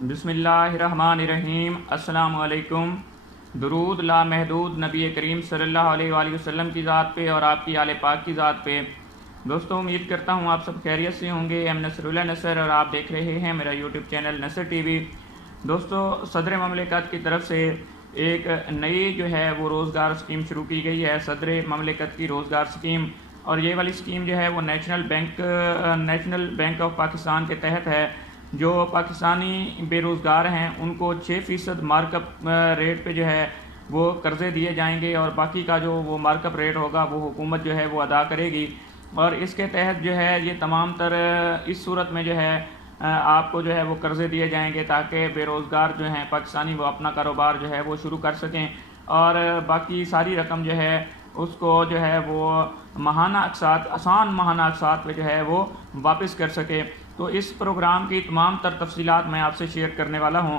بسم اللہ الرحمن الرحیم۔ السلام علیکم۔ درود لامحدود نبی کریم صلی اللہ علیہ وآلہ وسلم کی ذات پہ اور آپ کی آل پاک کی ذات پہ۔ دوستو امید کرتا ہوں آپ سب خیریت سے ہوں گے۔ ایم نصر اللہ نصر اور آپ دیکھ رہے ہیں میرا یوٹیوب چینل نصر ٹی وی۔ دوستو صدر مملکت کی طرف سے ایک نئی جو ہے وہ روزگار اسکیم شروع کی گئی ہے، صدر مملکت کی روزگار اسکیم، اور یہ والی اسکیم جو ہے وہ نیشنل بینک آف پاکستان کے تحت ہے۔ جو پاکستانی بے روزگار ہیں ان کو 6% مارک اپ ریٹ پہ جو ہے وہ قرضے دیے جائیں گے، اور باقی کا جو وہ مارک اپ ریٹ ہوگا وہ حکومت جو ہے وہ ادا کرے گی۔ اور اس کے تحت جو ہے یہ تمام تر اس صورت میں جو ہے آپ کو جو ہے وہ قرضے دیے جائیں گے تاکہ بے روزگار جو ہیں پاکستانی وہ اپنا کاروبار جو ہے وہ شروع کر سکیں، اور باقی ساری رقم جو ہے اس کو جو ہے وہ آسان ماہانہ اقساط پہ جو ہے وہ واپس کر سکے۔ تو اس پروگرام کی تمام تر تفصیلات میں آپ سے شیئر کرنے والا ہوں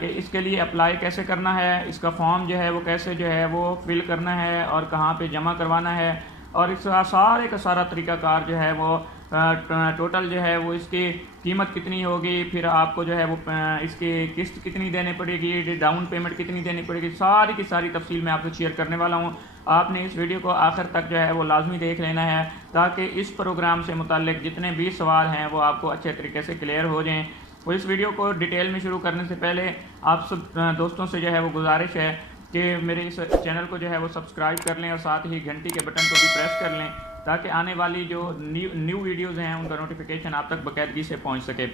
کہ اس کے لیے اپلائی کیسے کرنا ہے، اس کا فارم جو ہے وہ کیسے جو ہے وہ فل کرنا ہے اور کہاں پہ جمع کروانا ہے، اور اس کا سارے کا سارا طریقہ کار جو ہے وہ ٹوٹل جو ہے وہ اس کی قیمت کتنی ہوگی، پھر آپ کو جو ہے وہ اس کی قسط کتنی دینی پڑے گی، ڈاؤن پیمنٹ کتنی دینی پڑے گی، ساری کی ساری تفصیل میں آپ سے شیئر کرنے والا ہوں۔ آپ نے اس ویڈیو کو آخر تک جو ہے وہ لازمی دیکھ لینا ہے تاکہ اس پروگرام سے متعلق جتنے بھی سوال ہیں وہ آپ کو اچھے طریقے سے کلیئر ہو جائیں۔ وہ اس ویڈیو کو ڈیٹیل میں شروع کرنے سے پہلے آپ سب دوستوں سے جو ہے وہ گزارش ہے کہ میرے اس چینل کو جو ہے وہ سبسکرائب کر لیں اور ساتھ ہی گھنٹی کے بٹن کو بھی پریس کر لیں تاکہ آنے والی جو نیو ویڈیوز ہیں ان کا نوٹیفیکیشن آپ تک باقاعدگی سے پہنچ سکے۔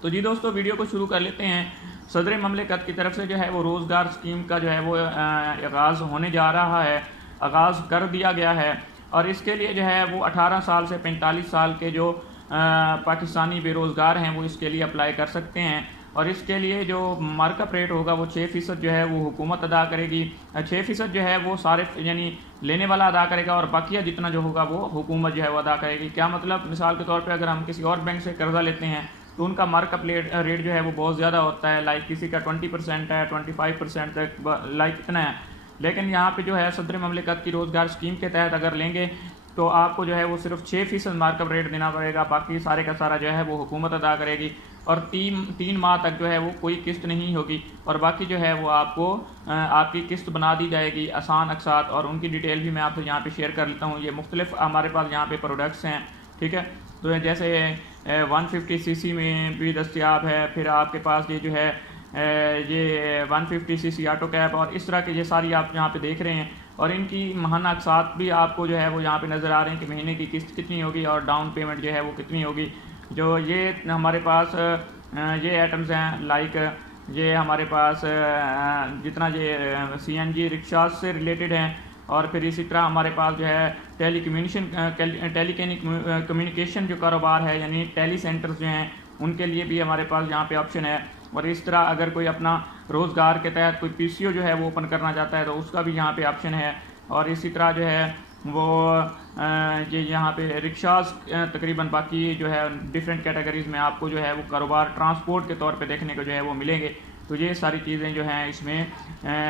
تو جی دوستو ویڈیو کو شروع کر لیتے ہیں۔ صدر مملکت کی طرف سے جو ہے وہ روزگار اسکیم کا جو ہے وہ آغاز ہونے جا رہا ہے، آغاز کر دیا گیا ہے، اور اس کے لیے جو ہے وہ 18 سال سے 45 سال کے جو پاکستانی بے روزگار ہیں وہ اس کے لیے اپلائی کر سکتے ہیں، اور اس کے لیے جو مارک اپ ریٹ ہوگا وہ 6% جو ہے وہ حکومت ادا کرے گی، 6% جو ہے وہ صارف یعنی لینے والا ادا کرے گا، اور باقیہ جتنا جو ہوگا وہ حکومت جو ہے وہ ادا کرے گی۔ کیا مطلب؟ مثال کے طور پہ اگر ہم کسی اور بینک سے قرضہ لیتے ہیں تو ان کا مارک اپ ریٹ جو ہے وہ بہت زیادہ ہوتا ہے، لائک کسی کا 20% ہے، 25% تک لائک اتنا ہے، لیکن یہاں پہ جو ہے صدر مملکت کی روزگار اسکیم کے تحت اگر لیں گے تو آپ کو جو ہے وہ صرف 6% مارک اپ ریٹ دینا پڑے گا، باقی سارے کا سارا جو ہے وہ حکومت ادا کرے گی، اور 3 ماہ تک جو ہے وہ کوئی قسط نہیں ہوگی، اور باقی جو ہے وہ آپ کو آپ کی قسط بنا دی جائے گی آسان اقساط، اور ان کی ڈیٹیل بھی میں آپ سے یہاں پہ شیئر کر لیتا ہوں۔ یہ مختلف ہمارے پاس یہاں پہ پروڈکٹس ہیں، ٹھیک ہے، تو جیسے 150 cc میں بھی دستیاب ہے، پھر آپ کے پاس یہ جو ہے یہ 150 cc آٹو کیب، اور اس طرح کے یہ ساری آپ یہاں پہ دیکھ رہے ہیں، اور ان کی ماہانہ اقساط بھی آپ کو جو ہے وہ یہاں پہ نظر آ رہے ہیں کہ مہینے کی قسط کتنی ہوگی اور ڈاؤن پیمنٹ جو ہے وہ کتنی ہوگی۔ جو یہ ہمارے پاس یہ آئٹمز ہیں، لائک یہ ہمارے پاس جتنا یہ CNG رکشاز سے ریلیٹڈ ہیں، اور پھر اسی طرح ہمارے پاس جو ہے ٹیلی کمیونیکیشن جو کاروبار ہے یعنی ٹیلی سینٹرز جو ہیں ان کے لیے بھی ہمارے پاس یہاں پہ آپشن ہے، اور اس طرح اگر کوئی اپنا روزگار کے تحت کوئی PCO جو ہے وہ اوپن کرنا چاہتا ہے تو اس کا بھی یہاں پہ آپشن ہے، اور اسی طرح جو ہے وہ یہ یہاں پہ رکشاز تقریباً باقی جو ہے ڈیفرنٹ کیٹیگریز میں آپ کو جو ہے وہ کاروبار ٹرانسپورٹ کے طور پہ دیکھنے کو جو ہے وہ ملیں گے۔ تو یہ ساری چیزیں جو ہیں اس میں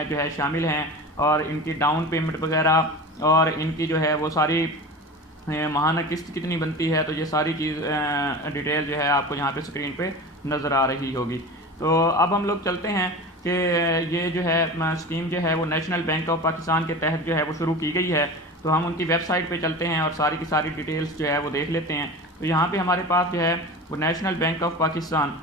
جو ہے شامل ہیں، اور ان کی ڈاؤن پیمنٹ وغیرہ اور ان کی جو ہے وہ ساری ماہانہ قسط کتنی بنتی ہے، تو یہ ساری چیز ڈیٹیل جو ہے آپ کو یہاں پہ اسکرین پہ نظر آ رہی ہوگی۔ تو اب ہم لوگ چلتے ہیں کہ یہ جو ہے اسکیم جو ہے وہ نیشنل بینک آف پاکستان کے تحت جو ہے وہ شروع کی گئی ہے، تو ہم ان کی ویب سائٹ پہ چلتے ہیں اور ساری کی ساری ڈیٹیلز جو ہے وہ دیکھ لیتے ہیں۔ تو یہاں پہ ہمارے پاس جو ہے وہ نیشنل بینک آف پاکستان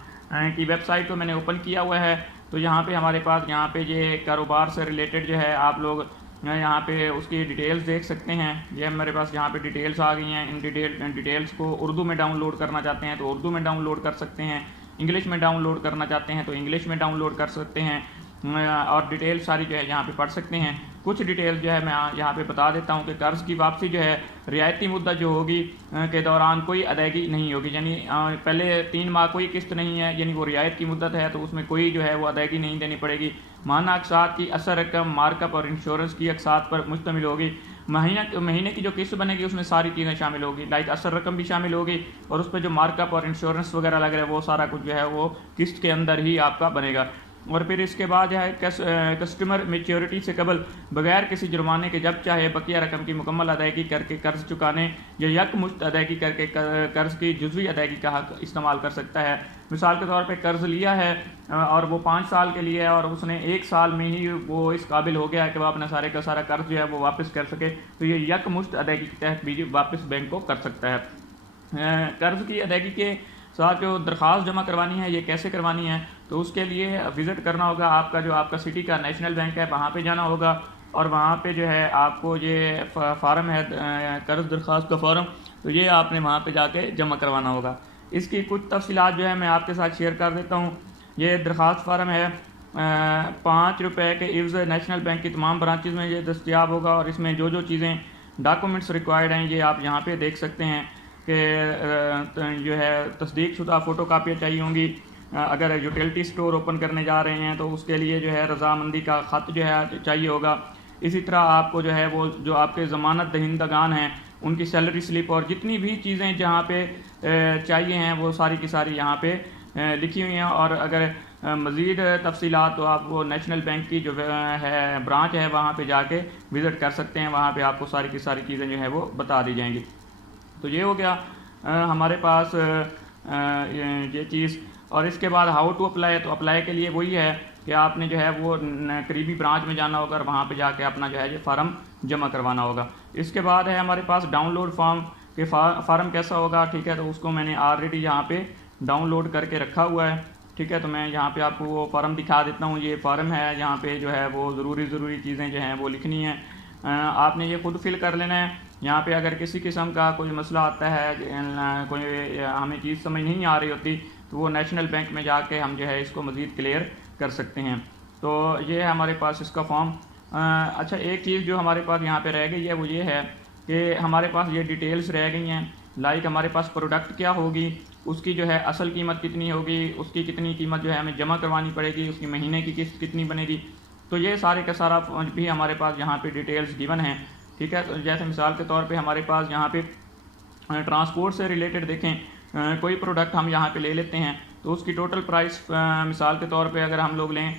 کی ویب سائٹ کو میں نے اوپن کیا ہوا ہے، تو یہاں پہ ہمارے پاس یہاں پہ یہ کاروبار سے ریلیٹڈ جو ہے آپ لوگ یہاں پہ اس کی ڈیٹیلز دیکھ سکتے ہیں۔ یہ ہمارے پاس یہاں پہ ڈیٹیلز آ گئی ہیں، ان ڈیٹیلز کو اردو میں ڈاؤن لوڈ کرنا چاہتے ہیں تو اردو میں ڈاؤن لوڈ کر سکتے ہیں، انگلش میں ڈاؤن لوڈ کرنا چاہتے ہیں تو انگلش میں ڈاؤن لوڈ کر سکتے ہیں، اور ڈیٹیل ساری جو ہے یہاں پہ پڑھ سکتے ہیں۔ کچھ ڈیٹیل جو ہے میں یہاں پہ بتا دیتا ہوں کہ قرض کی واپسی جو ہے رعایتی مدت جو ہوگی کے دوران کوئی ادائیگی نہیں ہوگی، یعنی پہلے 3 ماہ کوئی قسط نہیں ہے، یعنی وہ رعایت کی مدت ہے تو اس میں کوئی جو ہے وہ ادائیگی نہیں دینی پڑے گی۔ ماہانہ اقساط کی اثر رقم مارک اپ اور انشورنس کی اقساط پر مشتمل ہوگی۔ مہینے کی جو قسط بنے گی اس میں ساری چیزیں شامل ہوگی، لائک اثر رقم بھی شامل ہوگی، اور اس پہ جو مارک اپ اور انشورنس وغیرہ لگ رہا ہے وہ سارا کچھ جو ہے وہ قسط کے اندر ہی آپ کا بنے گا۔ اور پھر اس کے بعد جو ہے کسٹمر میچیورٹی سے قبل بغیر کسی جرمانے کے جب چاہے بقیہ رقم کی مکمل ادائیگی کر کے قرض چکانے یا یک مشت ادائیگی کر کے قرض کی جزوی ادائیگی کا حق استعمال کر سکتا ہے۔ مثال کے طور پہ قرض لیا ہے اور وہ 5 سال کے لیے ہے اور اس نے 1 سال میں ہی وہ اس قابل ہو گیا ہے کہ وہ اپنا سارے کا سارا قرض جو ہے وہ واپس کر سکے، تو یہ یک مشت ادائیگی کے تحت بھی واپس بینک کو کر سکتا ہے۔ قرض کی ادائیگی کے ساتھ جو درخواست جمع کروانی ہے، یہ کیسے کروانی ہے؟ تو اس کے لیے وزٹ کرنا ہوگا آپ کا سٹی کا نیشنل بینک ہے، وہاں پہ جانا ہوگا اور وہاں پہ جو ہے آپ کو یہ فارم ہے قرض درخواست کا فارم، تو یہ آپ نے وہاں پہ جا کے جمع کروانا ہوگا۔ اس کی کچھ تفصیلات جو ہے میں آپ کے ساتھ شیئر کر دیتا ہوں۔ یہ درخواست فارم ہے 5 روپے کے عوض نیشنل بینک کی تمام برانچز میں یہ دستیاب ہوگا، اور اس میں جو چیزیں ڈاکومنٹس ریکوائرڈ ہیں یہ آپ یہاں پہ دیکھ سکتے ہیں کہ جو ہے تصدیق شدہ فوٹو کاپیاں چاہیے ہوں گی۔ اگر یوٹیلٹی سٹور اوپن کرنے جا رہے ہیں تو اس کے لیے جو ہے رضامندی کا خط جو ہے چاہیے ہوگا۔ اسی طرح آپ کو جو ہے وہ جو آپ کے ضمانت دہندگان ہیں ان کی سیلری سلپ اور جتنی بھی چیزیں جہاں پہ چاہیے ہیں وہ ساری کی ساری یہاں پہ لکھی ہوئی ہیں، اور اگر مزید تفصیلات تو آپ وہ نیشنل بینک کی جو ہے برانچ ہے وہاں پہ جا کے وزٹ کر سکتے ہیں، وہاں پہ آپ کو ساری کی ساری چیزیں جو ہے وہ بتا دی جائیں گی۔ تو یہ ہو گیا ہمارے پاس یہ چیز، اور اس کے بعد ہاؤ ٹو اپلائی، تو اپلائی کے لیے وہی ہے کہ آپ نے جو ہے وہ قریبی برانچ میں جانا ہوگا اور وہاں پہ جا کے اپنا جو ہے یہ فارم جمع کروانا ہوگا۔ اس کے بعد ہے ہمارے پاس ڈاؤن لوڈ فارم کہ فارم کیسا ہوگا، ٹھیک ہے، تو اس کو میں نے آلریڈی یہاں پہ ڈاؤن لوڈ کر کے رکھا ہوا ہے، ٹھیک ہے، تو میں یہاں پہ آپ کو وہ فارم دکھا دیتا ہوں۔ یہ فارم ہے، یہاں پہ جو ہے وہ ضروری چیزیں جو ہیں وہ لکھنی ہیں، آپ نے یہ خود فل کر لینا ہے۔ یہاں پہ اگر کسی قسم کا کوئی مسئلہ آتا ہے، کوئی ہمیں چیز سمجھ نہیں آ رہی ہوتی، تو وہ نیشنل بینک میں جا کے ہم جو ہے اس کو مزید کلیئر کر سکتے ہیں۔ تو یہ ہے ہمارے پاس اس کا فارم۔ اچھا، ایک چیز جو ہمارے پاس یہاں پہ رہ گئی ہے وہ یہ ہے کہ ہمارے پاس یہ ڈیٹیلز رہ گئی ہیں، لائک ہمارے پاس پروڈکٹ کیا ہوگی، اس کی جو ہے اصل قیمت کتنی ہوگی، اس کی کتنی قیمت جو ہے ہمیں جمع کروانی پڑے گی، اس کی مہینے کی قسط کتنی بنے گی، تو یہ سارے کا سارا بھی ہمارے پاس یہاں پہ ڈیٹیلز گیون ہیں، ٹھیک ہے۔ تو جیسے مثال کے طور پہ ہمارے پاس یہاں پہ ٹرانسپورٹ سے ریلیٹڈ دیکھیں، کوئی پروڈکٹ ہم یہاں پہ لے لیتے ہیں تو اس کی ٹوٹل پرائس مثال کے طور پہ اگر ہم لوگ لیں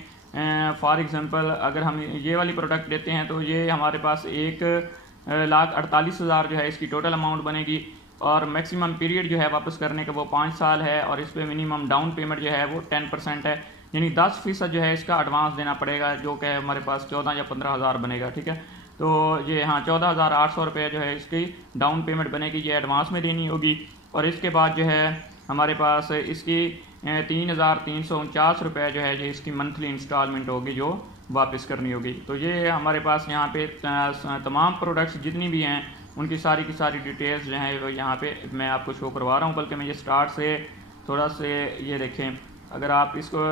فار ایگزامپل اگر ہم یہ والی پروڈکٹ لیتے ہیں تو یہ ہمارے پاس 1,48,000 جو ہے اس کی ٹوٹل اماؤنٹ بنے گی، اور میکسیمم پیریڈ جو ہے واپس کرنے کا وہ 5 سال ہے، اور اس پہ منیمم ڈاؤن پیمنٹ جو ہے وہ 10% ہے، یعنی 10% جو ہے اس کا ایڈوانس دینا پڑے گا، جو کہ ہمارے پاس 14 یا 15,000 بنے گا، ٹھیک ہے۔ تو یہ 14,800 روپے جو ہے اس کی ڈاؤن پیمنٹ بنے گی، یہ ایڈوانس میں دینی ہوگی، اور اس کے بعد جو ہے ہمارے پاس اس کی 3,349 روپے جو ہے یہ اس کی منتھلی انسٹالمنٹ ہوگی جو واپس کرنی ہوگی۔ تو یہ ہمارے پاس یہاں پہ تمام پروڈکٹس جتنی بھی ہیں ان کی ساری ڈیٹیلز جو ہیں وہ یہاں پہ میں آپ کو شو کروا رہا ہوں، بلکہ میں یہ سٹارٹ سے تھوڑا سے یہ دیکھیں، اگر آپ اس کو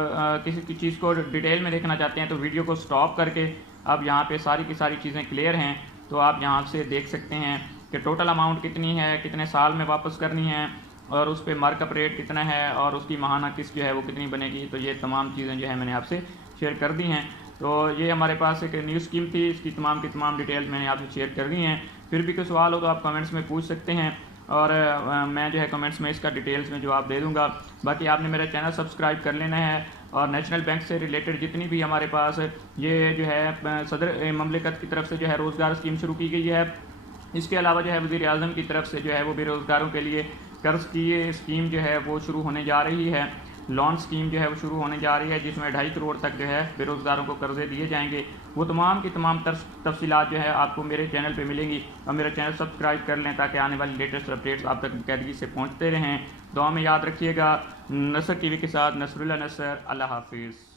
کسی چیز کو ڈیٹیل میں دیکھنا چاہتے ہیں تو ویڈیو کو سٹاپ کر کے اب یہاں پہ ساری چیزیں کلیئر ہیں، تو آپ یہاں سے دیکھ سکتے ہیں کہ ٹوٹل اماؤنٹ کتنی ہے، کتنے سال میں واپس کرنی ہے، اور اس پہ مارک اپ ریٹ کتنا ہے، اور اس کی ماہانہ قسط جو ہے وہ کتنی بنے گی۔ تو یہ تمام چیزیں جو ہے میں نے آپ سے شیئر کر دی ہیں۔ تو یہ ہمارے پاس ایک نیو اسکیم تھی، اس کی تمام ڈیٹیلز میں نے آپ سے شیئر کر دی ہیں۔ پھر بھی کوئی سوال ہو تو آپ کمنٹس میں پوچھ سکتے ہیں، اور میں جو ہے کمنٹس میں اس کا ڈیٹیلز میں جواب دے دوں گا۔ باقی آپ نے میرا چینل سبسکرائب کر لینا ہے، اور نیشنل بینک سے ریلیٹڈ جتنی بھی ہمارے پاس یہ جو ہے صدر مملکت کی طرف سے جو ہے روزگار اسکیم شروع کی گئی ہے، اس کے علاوہ جو ہے وزیر اعظم کی طرف سے جو ہے وہ بے روزگاروں کے لیے قرض کی اسکیم جو ہے وہ شروع ہونے جا رہی ہے، لون اسکیم جو ہے وہ شروع ہونے جا رہی ہے، جس میں 2.5 کروڑ تک جو ہے بے روزگاروں کو قرضے دیے جائیں گے۔ وہ تمام کی تمام تفصیلات جو ہے آپ کو میرے چینل پہ ملیں گی، اور میرا چینل سبسکرائب کر لیں تاکہ آنے والی لیٹسٹ اپڈیٹس آپ تک باقاعدگی سے پہنچتے رہیں۔ دعا میں یاد رکھیے گا۔ نصر ٹی وی کے ساتھ نصر اللہ نصر، اللہ حافظ۔